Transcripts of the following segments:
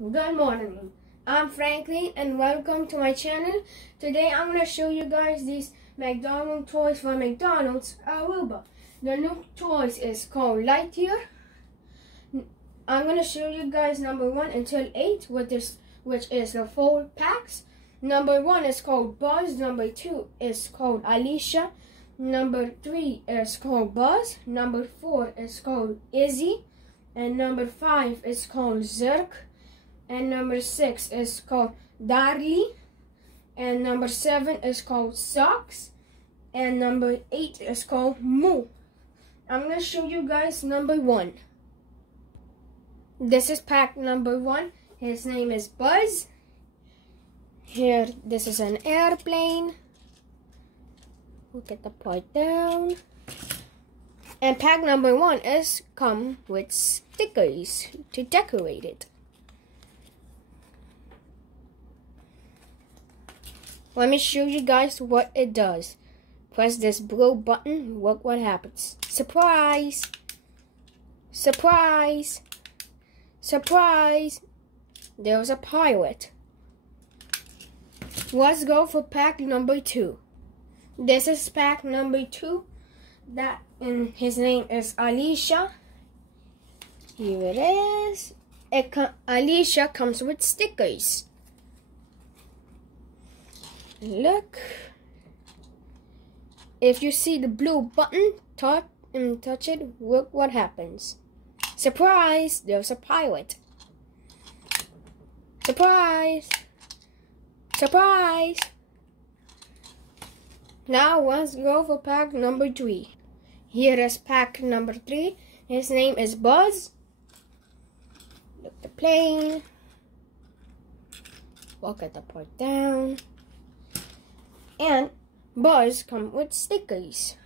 Good morning. I'm Franklin and welcome to my channel. Today I'm going to show you guys these McDonald's toys from McDonald's Aruba. The new toys is called Lightyear. I'm going to show you guys number 1 until 8 which is the 4 packs. Number 1 is called Buzz. Number 2 is called Alicia. Number 3 is called Buzz. Number 4 is called Izzy. And number 5 is called Zirk. And number 6 is called Darlie. And number 7 is called Socks. And number 8 is called Moo. I'm going to show you guys number 1. This is pack number 1. His name is Buzz. Here, this is an airplane. We'll get the part down. And pack number 1 is come with stickers to decorate it. Let me show you guys what it does. Press this blue button. Look what happens. Surprise! Surprise! Surprise! There's a pirate. Let's go for pack number 2. This is pack number 2. And his name is Alicia. Here it is. Alicia comes with stickers. Look. If you see the blue button, touch it. Look what happens. Surprise! There's a pirate. Surprise! Surprise! Now let's go for pack number 3. Here is pack number 3. His name is Buzz. Look the plane. Walk at the part down. And Buzz come with stickers.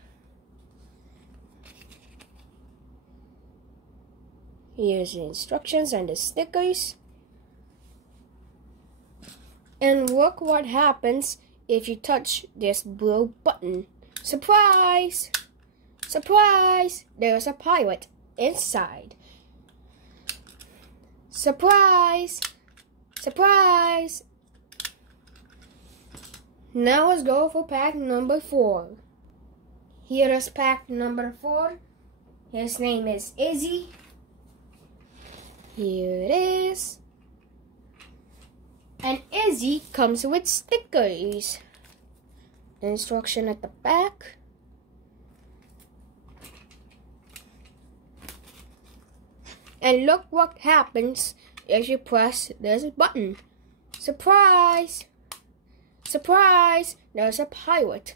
Here's the instructions and the stickers. And look what happens if you touch this blue button. Surprise! Surprise! There's a pirate inside. Surprise! Surprise! Now let's go for pack number 4. Here is pack number 4. His name is Izzy. Here it is. And Izzy comes with stickers. Instruction at the back. And look what happens if you press this button. Surprise! Surprise! There's a pirate.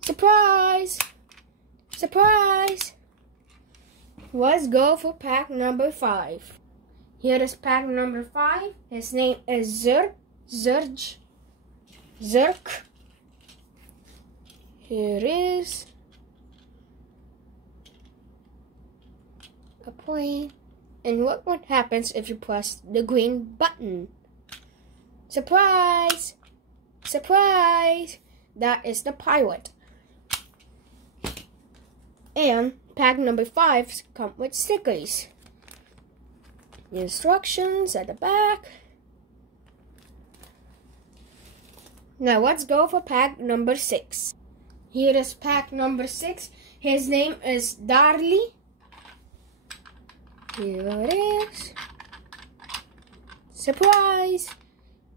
Surprise! Surprise! Let's go for pack number 5. Here is pack number 5. His name is Zirk. Here is a plane. And look what happens if you press the green button. Surprise! Surprise! That is the pirate. And pack number 5 come with stickers. The instructions at the back. Now let's go for pack number 6. Here is pack number 6. His name is Darlie. Here it is. Surprise!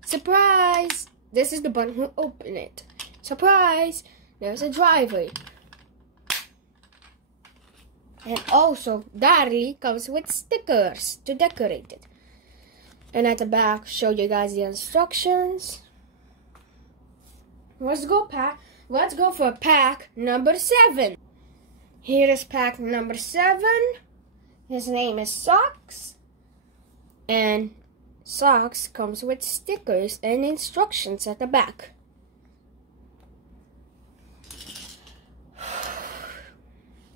Surprise! This is the button who open it. Surprise! There's a driver. And also, Darlie comes with stickers to decorate it. And at the back, show you guys the instructions. Let's go for pack number 7. Here is pack number 7. His name is Socks. And Socks comes with stickers and instructions at the back.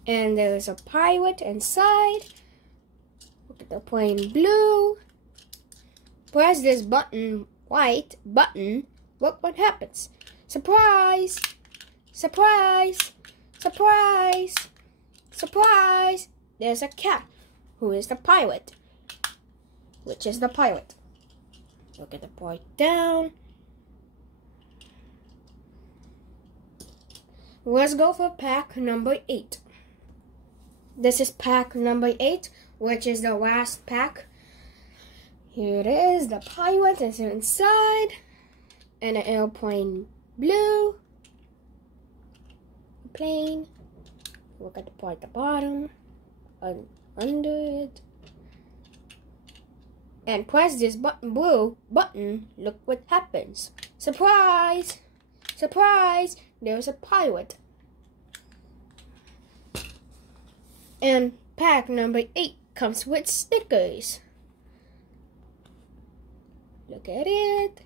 And there's a pirate inside. Look at the plane blue. Press this button, white button. Look what happens. Surprise! Surprise! Surprise! Surprise! There's a cat. Who is the pirate? which is the pilot. Look at the boy down. Let's go for pack number 8. This is pack number 8, which is the last pack. Here it is. The pilot is inside. And an airplane blue. Plane. Look at the part at the bottom. Under it. And press this blue button. Look what happens. Surprise! Surprise! There's a pilot. And pack number 8 comes with stickers. Look at it.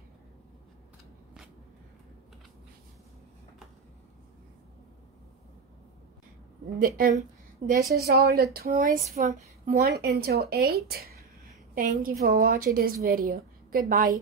This is all the toys from 1 until 8. Thank you for watching this video. Goodbye.